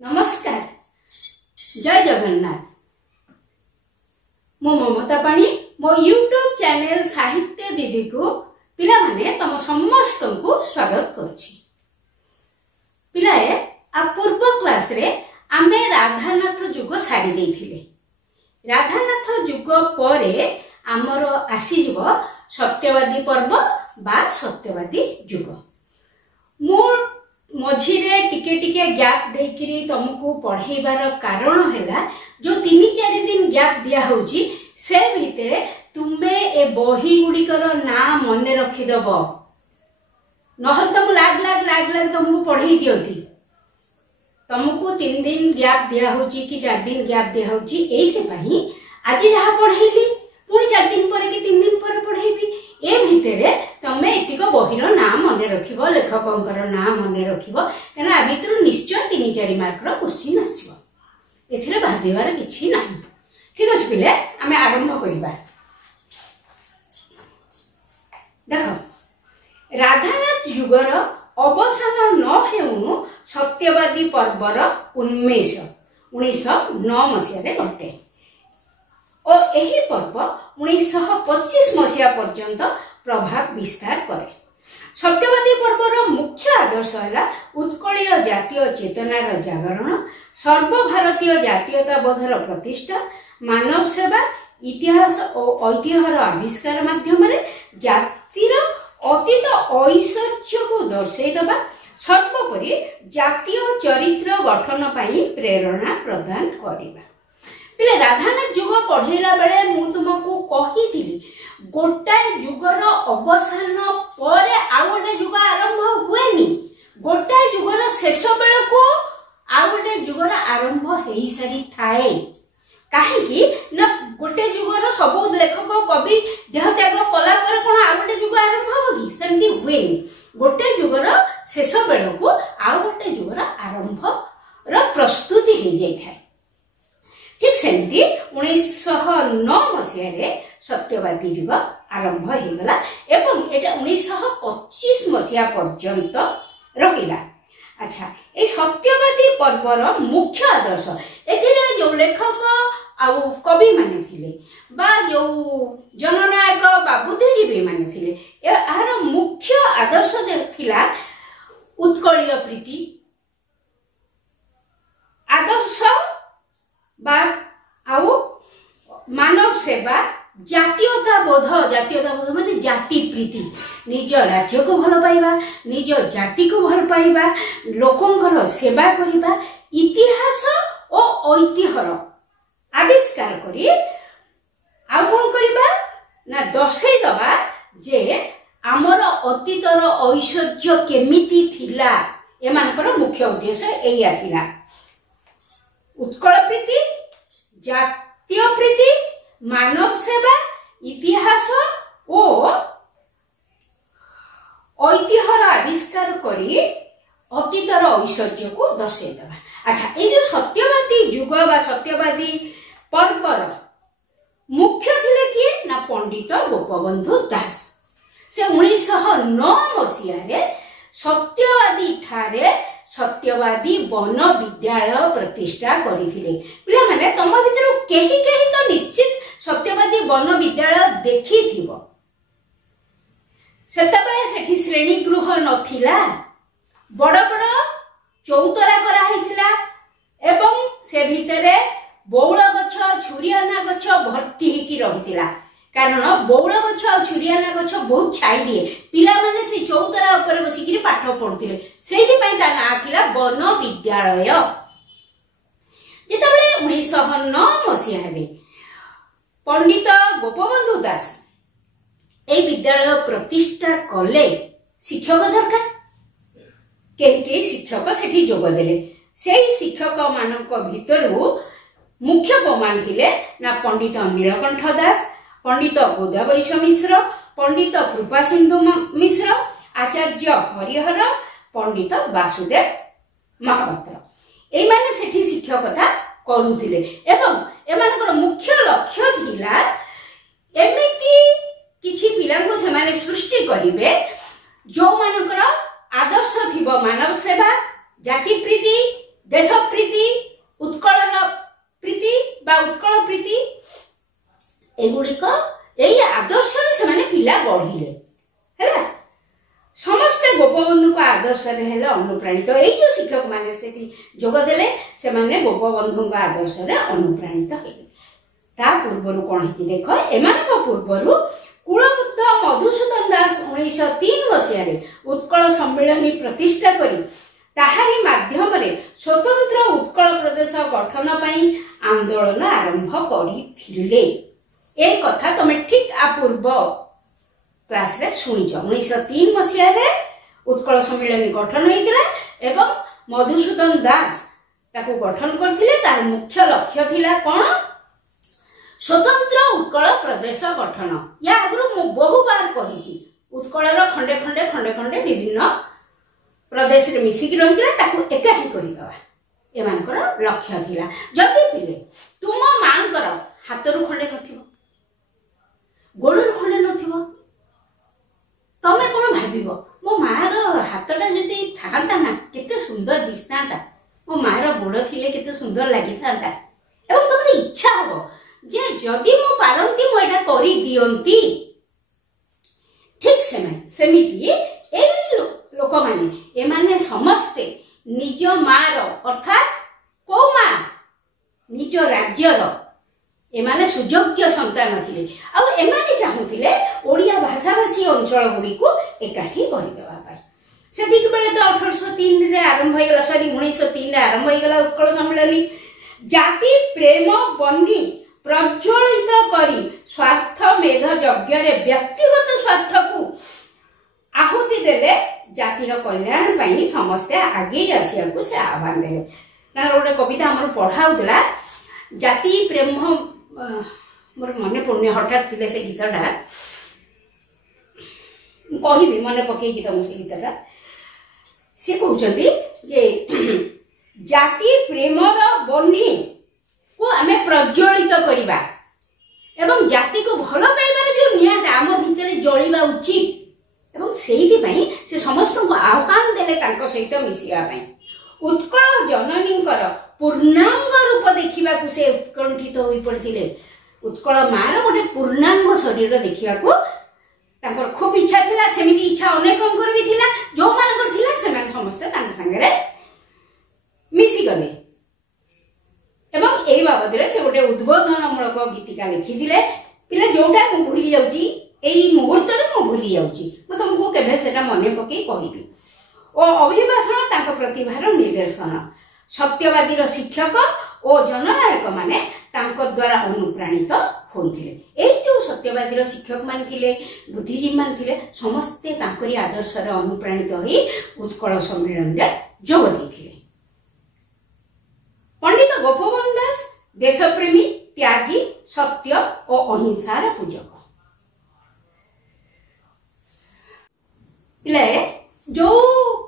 नमस्कार जय जगन्नाथ मो ममता पाणी मो यूट्यूब चैनल साहित्य दीदी को पिला माने तम समस्त को स्वागत करुछि। पिलाए आ पूर्व क्लास रे आमे राधानाथ जुग सारी देथिले। राधानाथ जुग परे आमर आसी जीव सत्यवादी पर्व बा सत्यवादी जुग। मो मझिरे टिके टिके गैप देकरी तुमको पढ़ेबार कारण हैला जो 3-4 दिन गैप दिया होची से भितरे तुमे ए बही गुड़िकर ना मने रखिदब नहल तुम लाग तुमको पढ़े दियंती। तुमको 3 दिन गैप दिया होची कि 4 दिन गैप दिया होची एथि पई आज जहा पढ़ेली पुणी 4 दिन पर कि 3 दिन पर पढ़ेबी ए भितरे तमे एतिक बहिर ना मने रखिबो लेखकंकर ना मने रखिबो केना आ भितर निश्चय 3-4 मार्क रो क्वेश्चन आसीबो। एथिरे भाबिबार किछि नाही। ठीक अछि पिले आमे आरंभ करिबा। देखो राधानाथ युगर अवसान न हेउनु सत्यवादी पर्वर उन्मेष 1909 मसिया रे घटे और यही पर्व 1925 मसीहा पर्यंत प्रभाव विस्तार करे। सत्यवादी पर्वर मुख्य आदर्श है उत्कलीय जातीय चेतनार जागरण, सर्वभारतीय जातीयताबोधर प्रतिष्ठा, मानव सेवा, इतिहास और ऐतिह्यर आविष्कार माध्यम जातिर अतीत ऐश्वर्य को दर्शाइदबा, सर्वोपरि जातीय चरित्र गठन पाई प्रेरणा प्रदान करबा। पिले राधानाथ जुग पढ़ेला बेले मु तुमको कहिथिली गोटाए जुगर अवसान परे आ गोटे जुग आरंभ हुएनी। गोटाए जुगर शेष बेल को आ गोटे जुगर आरंभ हेई सारी थाए। काहेकि ना गोटे जुगर सब लेखक कवि देह त्याग कला पर कोन आ गोटे जुग आरंभ होबो कि सेमती हुएनी। गोटे जुगर शेष बेल को आ गोटे जुगर आरंभ र प्रस्तुति हे जाय थाए। ठीक सेमती 1909 मसीह रे सत्यवादी युग आरंभ हेगला एवं एटा 1925 मसीहा पर्यंत रहिला। अच्छा ए सत्यवादी पर्वर मुख्य आदर्श एथिरे जो लेखक आउ कवि माने थिले बा जो जननायक बा बुद्धिजीवी माने थिले एहार मुख्य आदर्श थिला उत्कलीय प्रीति आदर्श बा आउ मानव सेवा, जातीयता बोध माने जाति प्रीति, निज राज्य को भल पाइबा, निज जाति को भल पाइबा, लोकंकर सेवा करिबा, इतिहास और ऐतिह्यर आविष्कार करी आ कोन करिबा ना दर्शाई दबा जे आमर अतीतर ऐश्वर्य केमिति थिला। एमानकर मुख्य उद्देश्य एया थिला उत्कल प्रीति, जातीय प्रीति, मानव सेवा, इतिहास और ऐतिह्यर आविष्कार करी अतीतर ऐश्वर्य को दर्शाई देबा। अच्छा ए जो सत्यवादी युग बा सत्यवादी पर्वर मुख्य थिले किए ना पंडित गोपबंधु दास। से 1909 मसीहा रे सत्यवादी ठारे सत्यवादी वन विद्यालय प्रतिष्ठा करिथिले। पिला माने तम भितर केही तो निश्चित सत्यवादी वन विद्यालय देखिथिबो। सेतबेले सेठी श्रेणी गृह नथिला, बड़ बड़ चौतरा करा हिथिला एवं से भितरे बौळ गछ छुरियाना गछ भर्ती हिकी रहिथिला। कारण बौळ गछ आ छुरियाना गछ बहुत छाई दिए। पिला माने से चौतरा ऊपर बसिकिरी पाठ पढुथिले सेहि पई ता ना थिला वन विद्यालय। जेतबेले 1909 मसीहा रे पंडित गोपबंधु दास ए विद्यालय प्रतिष्ठा कले शिक्षक दरकार केही शिक्षक सेठी जोग देले। सेही शिक्षक मानक भितरु मुख्य कोमान थिले ना पंडित नीलकंठ दास, पंडित गोदावरीश मिश्र, पंडित कृपा सिंधु मिश्र, आचार्य हरिहर, पंडित वासुदेव महापात्र ए माने सेठी शिक्षकता करूथिले एवं एमानकर मुख्य लक्ष्य थिला एमिति किछि पिला को से माने सृष्टि करिवे जो मानकर आदर्श थिबो मानव सेवा, जाति प्रीति, देश प्रीति एगुड़िक यही आदर्श से पिला बढ़िले है समस्ते गोपबंधु को आदर्श अनुप्राणित यही जो शिक्षक माने जोगदेले से माने गोपबंधु आदर्श अनुप्राणित ता पूर्वर कौन है देख एम पूर्वर कुलबुद्ध मधुसूदन दास 1903 मसीह उत्कल सम्मेलन प्रतिष्ठा करी ताहारी माध्यम रे स्वतंत्र उत्कल प्रदेश गठन पई आंदोलन आरंभ करिथिले। ए कथा तमे ठीक आ पूर्व क्लास रे सुनिछ 1903 मसीह रे उत्कल सम्मेलन गठन होइतिला एवं मधुसूदन दास ताको गठन करथिले। तार मुख्य लक्ष्य थिला कोन स्वतंत्र उत्कल प्रदेश गठन। या आगु मु बहु बार कहिछि उत्कलर खंडे खंडे खंडे खंडे विभिन्न प्रदेश रे मिसिक रहिला ताको एकाठी करिदवा एमानकर लक्ष्य थिला। जदि पिले तुम मांकर हातरु खंडे नथिबो गोड़रु खंडे नथिबो तमे कोन भाबिबो मो मार हातटा जदि थांता ना केते सुंदर दिसतांता मो मार गोड़ थिले केते सुंदर लागितांता एवं तमर इच्छा हबो जे जदि मो पारंती मो एटा करि दियंती। ठीक सेमिति एई लोक माने एमाने समस्ते निज मार अर्थात को मा निज राज्यर एमाने सुयोग्य संतान थिले आ एमाने चाहुथिले ओडिया भाषाभाषी अंचल गुडी को एकाठी करि देबा पाई। सेदिक बेले तो 1803 रे आरंभ होइगला 1903 रे आरंभ होइगला उत्कल सम्मेलन। जाति प्रेम बन्ही प्रज्वलित करी स्वार्थ मेध यज्ञ रे व्यक्तिगत स्वार्थ को आहुति देले जातिर कल्याण पई समस्ते आगे आसिया को से आह्वान देले। तार गोटे कविता हमर पढ़ाउतला जाति प्रेम मोर मने पुण्य हठात पिले से गीतटा कहिबी मने पके गीत मु से गीतटा से कहउचंती जे जाति प्रेमर बन्ही को आमे प्रज्वलित करिबा एवं जाति को भल पाइबार जो नियाटा आम भितर जळिबा उचित एवं सेहिति पई से समस्त को आह्वान देले तांको सहित मिसिया पई। उत्कल जननींकर पूर्णांग रूप देखिबा को से उत्कंठित होई पड़थिले। उत्कल मार गोटे पूर्णांग शरीर देखिबा को तांकर खूब इच्छा थिला। सेमिति इच्छा अनेकंकर भी थिला जो मानकर थिला से मान समस्त तांको संगे मिसी गले एवं एई बाबद रे से गोटे उद्बोधनमूलक गीतिका लिखिथिले। पिला जोटा मु भूली जाउची एई मुहूर्त रे मु भूली जाउची म तुमको केबे सेटा मने पके कहिबी। ओ अभिभाषण तांको प्रतिभार निर्देशन सत्यवादीर शिक्षक ओ जननायक माने तांको द्वारा अनुप्राणित होइथिले। एई जो सत्यवादीर शिक्षक मान थिले बुद्धिजीवी मान थिले समस्ते तांकरी आदर्श रे अनुप्राणित होई उत्कल सम्मेलन रे जोग दैथिले। पंडित गोपबंधु दास देशप्रेमी त्यागी सत्य और अहिंसार पूजक। पिले जो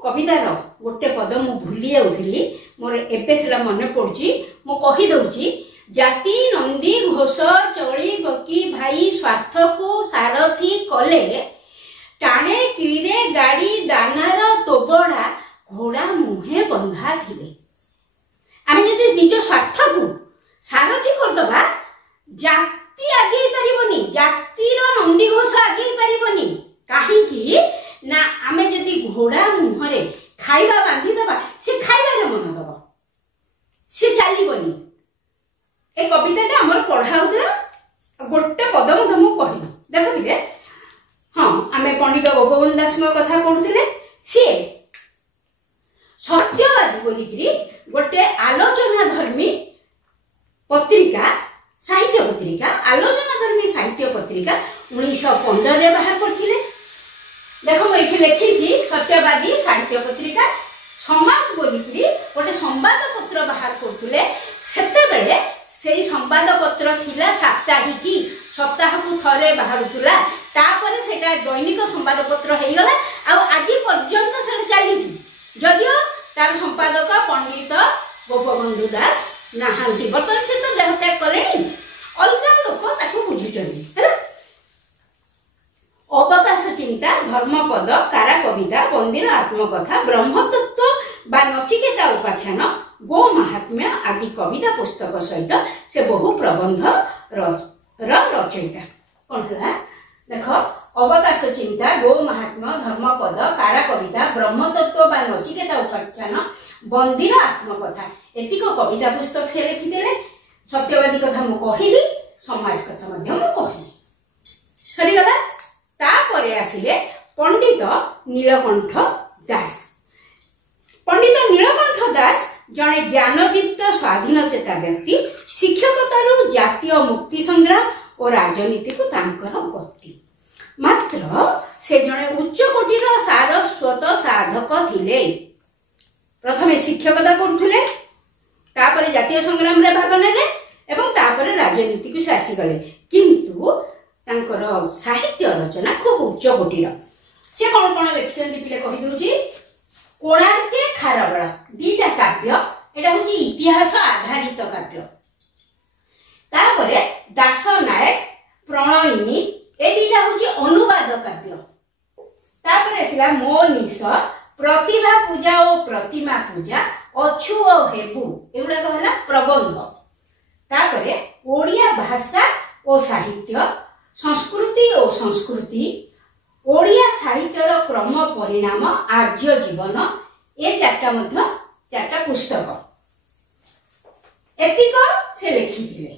कवितार गोटे पद मु भूली जाउथली मोर एबे सेला मने पड़ची मु कहि दउची जाति नंदी घोष चली बकी भाई स्वार्थ को सारथी कले टाणे किरे गाड़ी दानार तोबड़ा घोड़ा मुहे बंधा थिले। आमे जदि निज स्वार्थ को सारथी करदबा जाति आगे पारिबनी जातिर नंदी घोष आगे पारिबनी काहे कि ना आमे जदि घोड़ा मुहरे खाइबा बांधी दबा से खाइबा रे मन दबा से चलीबनी। ए कविताटा हमर पढ़ाउतला गोटे पद मु तुमको कहबी देखो बिले। हां आमे पंडित गोपबंधु दास को कथा पढुतिले से सत्यवादी बोलिकरी गोटे आलोचना धर्मी पत्रिका साहित्य पत्रिका आलोचना धर्मी साहित्य पत्रिका 1915 रे बाहर करथिले। देखो मैं ये लिखी सत्यवादी साहित्य पत्रिका समाज बोलिकरी गोटे संवाद पत्र बाहर करथुले। सेते बेले सेही संवाद पत्र थिला साप्ताहिकी सप्ताह को थरे बाहरुथुला तापरे सेटा दैनिक संवाद पत्र हेई गला आ आजि पर्यंत से चली जदियो तार संपादक पंडित गोपबंधु दास नाहांती बर्तमान से तो देह त्याग कलेनी अलगा लोक ताको बुझुचनी है। अवकाश चिंता धर्मपद कारा कविता बंदीर आत्मकथा ब्रह्मतत्व बा नचिकेता उपाख्यान गो महात्म्य आदि कविता पुस्तक सहित से बहु प्रबंध रचयिता कौन है देख अवकाश चिंता गो महात्मा धर्मपद कारा कविता ब्रह्मतत्व बा नचिकेता उपाख्यान बंदीर आत्मकथा एतिक कविता पुस्तक से लिखिदेले सत्यवादी कथा मु कहिली समाज कथा मध्य मु कहिली सरीगला तापरे आसिले पंडित नीलकंठ दास पंडित नीलकंठ दास जड़े ज्ञानदीप्त स्वाधीन चेता व्यक्ति शिक्षकतारू जातीय मुक्ति संग्राम और राजनीति को तांकर गति मात्र से जड़े उच्च कोटीर सारस्वत साधक थिले प्रथमे शिक्षकता करुले तापरे जातीय संग्राम रे भाग नेले एवं तापरे राजनीति को से आसीगले किंतु तांकर साहित्य रचना खूब उच्च कोटीर से कौन कौन लिखिछन पिले कहि दउची कोणार्के खारबेल दीटा काव्य एटा होची इतिहास आधारित काव्य तापरे दास नायक प्रणयिनी ए दीटा होची अनुवाद काव्य तापरे सिला मो निस प्रतिभा पूजा और प्रतिमा पूजा अछु और हेबु एगुडा कहला प्रबंध तापरे ओडिया भाषा और साहित्य संस्कृति और संस्कृति ओडिया साहित्यर क्रम परिणाम आर्य जीवन ए चारटा पुस्तक एतिक से लिखिथिले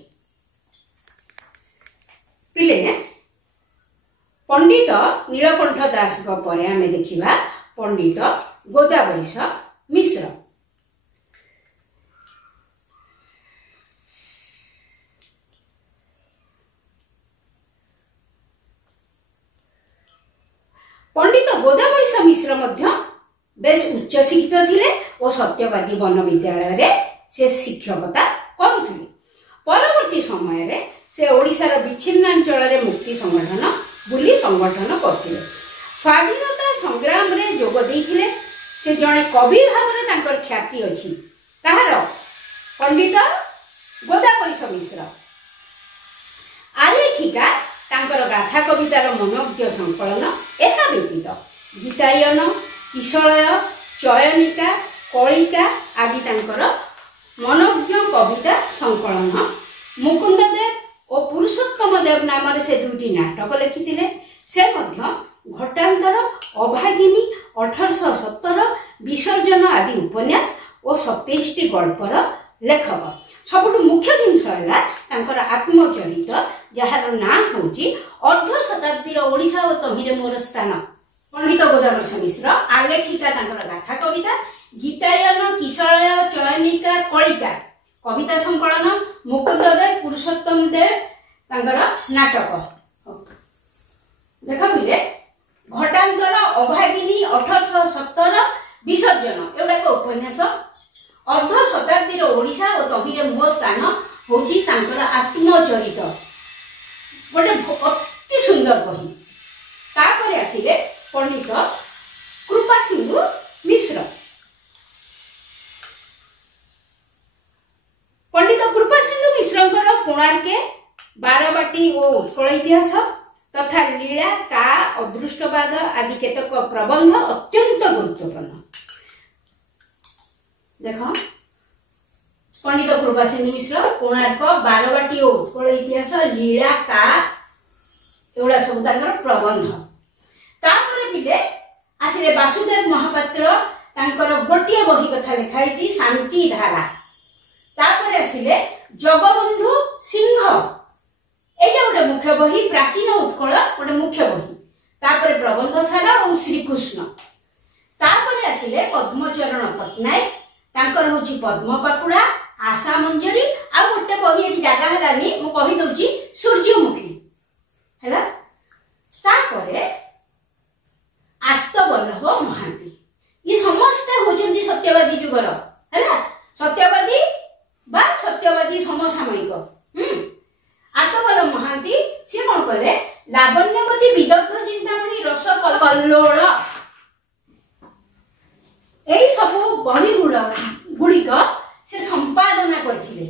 पिले पंडित नीलकंठ दास परे आमे देखिबा पंडित गोदावरीश मिश्र पंडित गोदावरीश मिश्र मध्य बेस उच्च शिक्षित थिले और सत्यवादी वन विद्यालय रे से शिक्षकता करुथिले परवर्ती समय रे से ओडिशार विच्छिन्नांचल रे मुक्ति संगठन बुली संगठन करथिले स्वाधीनता संग्राम रे जोग देइथिले से जणे कवि भाव रे तांकर ख्याति अछि कहार पंडित गोदावरीश मिश्र आलेखिका तांकर गाथा कवितार मनोज्ञ संकलन एहा व्यतीत गीतायन किशलय चयनिका कलिका आदि तांकर मनोज्ञ कविता संकलन मुकुंददेव और पुरुषोत्तम देव नाम से दुईटी नाटक लिखिथिले से मध्य घटांतर अभागिनी 1870 विसर्जन आदि उपन्यास और 27टी गल्पर लेखक सबुठ मुख्य जिनस है आत्मचरित जार ना हूँ अर्ध शताब्दी ओडिशा और तहिरे मोर स्थान पंडित गोदावरीश मिश्र आलेखिका गाथा कविता गीतायन किशलय चयनिका कलिका कविता संकलन मुकुंददेव पुरुषोत्तम देव नाटक देख बिले घटांतर अभागिनी 1870 विसर्जन एगुड़ाक उपन्यास अर्ध शताब्दी ओडिशा और तहिरे मो स्थान हूँ आत्मचरित गोटे अति सुंदर बही तापर आसिले पंडित कृपा सिंधु मिश्र पंडित कृपा सिंधु मिश्र कोणार्के बारबाटी और उत्कल इतिहास तथा लीला का अदृष्टवाद आदि केतक प्रबंध अत्यंत गुरुत्वपूर्ण देख पंडित कृपा सिंधु मिश्र कोणार्क बारबाटी और उत्कल इतिहास लीला का एगुड़ा सब प्रबंध तापर पिले आसिले वासुदेव महापात्र तांकर गोटिए बही कथा लिखाई शांति धारा तापर आसिले जगबंधु सिंह एटा गोटे मुख्य बही प्राचीन उत्कल गोटे मुख्य बही तापर प्रबंधशाला और श्रीकृष्ण तापर आसिले पद्मचरण पट्टनायक तांकर होची पद्म पाकुड़ा आशा मंजरी आ गोटे बही एटी जागा हलानी मु कहि दउची सूर्यमुखी हैला तापरे आर्तवल्लभ महांती ये समस्त होचंदी सत्यवादी जुगर हैला सत्यवादी बा सत्यवादी समसामयिक आर्तवल्लभ महांती से कोन करे लावण्यवती विदग्ध चिंतामणि रस कल्लोळ एई सब बही गुड़िक से संपादना करथिले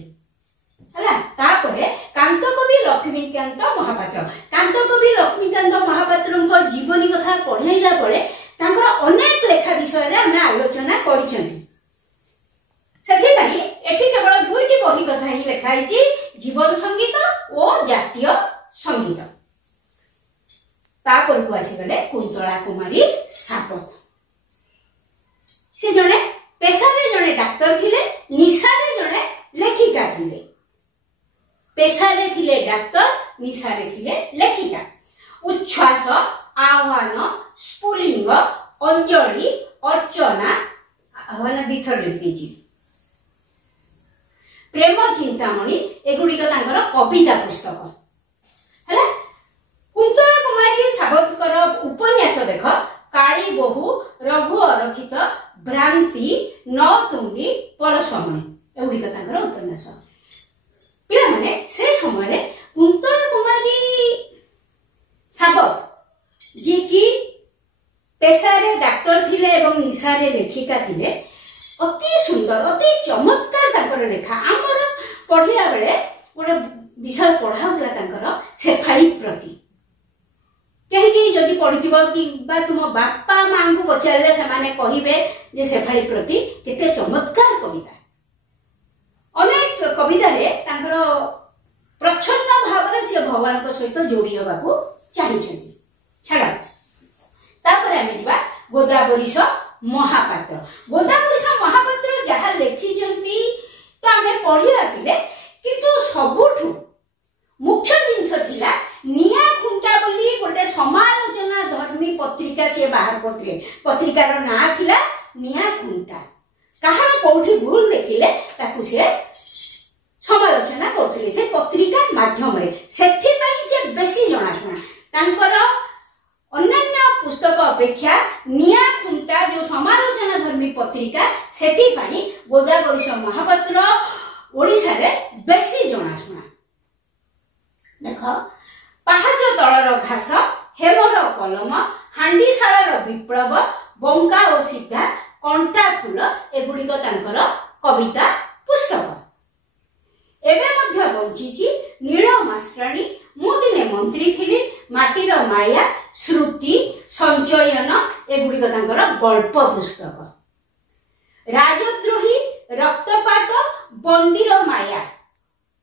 हला तापरे कांतकवि लक्ष्मीकांत महापात्र कांतकवि लक्ष्मीकांत महापात्रଙ୍କ जीवनी कथा पढाइला पळे तांकर अनेक लेखा विषय रे हम आलोचना करिसथि सेथि पई एठी केवल दुईटी बही कथा ही लेखाइछि जीवन संगीत और जातीय संगीत। तापर को आसीगले कुंतला कुमारी सापत। से जने पेशारे जने डाक्टर थिले, निशारे जने लेखिका थिले। पेशारे थिले डाक्टर, निशारे थिले लेखिका। उच्छ्वास, आह्वान, स्फुलिंग, अंजलि, अर्चना आह्वान दिथर लिखी। प्रेम चिंतामणि एगुड़िक तांकर कविता पुस्तक है। कुंतला कुमारी सावतकर उपन्यास देख काली बहु, रघु अरखित, भ्रांति, नतुंगी, परसमणि एगुड़िक तांकर उपन्यास। पिला माने से समय कुंतला कुमारी सावत जी की पेशारे डाक्टर थिले एवं निशारे लेखिका थिले, अति सुंदर अति चमत्कार तांकर लेखा। आमर पढ़िला बेले गोटे विषय पढ़ाउला तांकर सेफाली प्रति। कहीं जदि पढ़िथिबो कि बा तुम बापा मां को पचारे से माने कहिबे जे सेफाली प्रति केते चमत्कार कविता। अनेक कविता रे तांकर प्रच्छन्न भाव रे से भगवान को सहित जोड़ी होबाकू चाहिछथि। छाड़ तापर आमे जिबा गोदावरीश महापात्र। गोदावरीश महापात्र जहाँ लिखिछंती तो आमे पढ़िबा पिले, किंतु सबुठु मुख्य जिंस थिला निया खुंटा बोली गोटे समालोचना धर्मी पत्रिका से बाहर करथिले। पत्रिकार ना थिला निया खुंटा। कहार कोठी भूल देखिले ताकू से समालोचना करथिले से पत्रिका माध्यम रे। सेथि पई से बेसी जणाशुना तांकर अन्य पुस्तक अपेक्षा निया खुंटा जो समालोचना धर्मी पत्रिका सेथि पई गोदावरीश महापात्र ओडिसा रे बेसी जणाशुना। देख पाहाच तलर घास, हेमर कलम, हांडीशाळर विप्लव, बंका और सीधा, कंटा फूल एगुड़िक तांकर कविता पुस्तक। एबे मध्य बंचिची नील मास्टाणी, मु दिने मंत्री थिली, माटीर माया, श्रुति, संचयन एगुड़िक तांकर गल्प पुस्तक। राजद्रोही, रक्तपात, बंदीर माया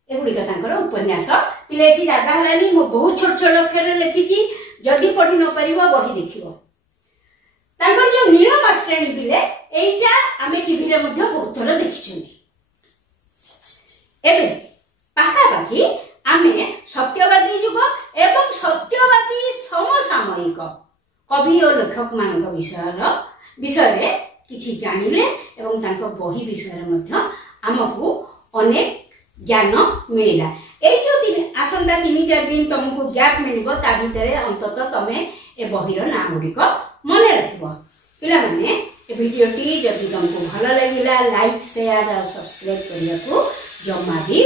एगुड़िक तांकर उपन्यास। पिले एठी जागा हलानी मो बहुत छोट छोट अक्षर लिखिची, जदि पढ़ी न परिबो बही देखिबो। तांकर जो नील मास्टाणी पिले एटा आमे टीवी रे मध्य बहुत थोर देखिछंती। एबे पाखापाखि आमे सत्यवादी युग एवं सत्यवादी समसामयिक कवि और लेखक मान विषय किछि जानिले एवं तांको बही विषय मध्य आमको अनेक ज्ञान मिलिला। ए जो दिन आसंता 3-4 दिन तुमको गैप मिलिबो, ता भितरे अंततः तमे ए बहिर ना गुड़िक मन रखिबो। पिला माने ए वीडियोटी जदि तुमको भल लागिला लाइक शेयर और सब्सक्राइब करिया को जमा भी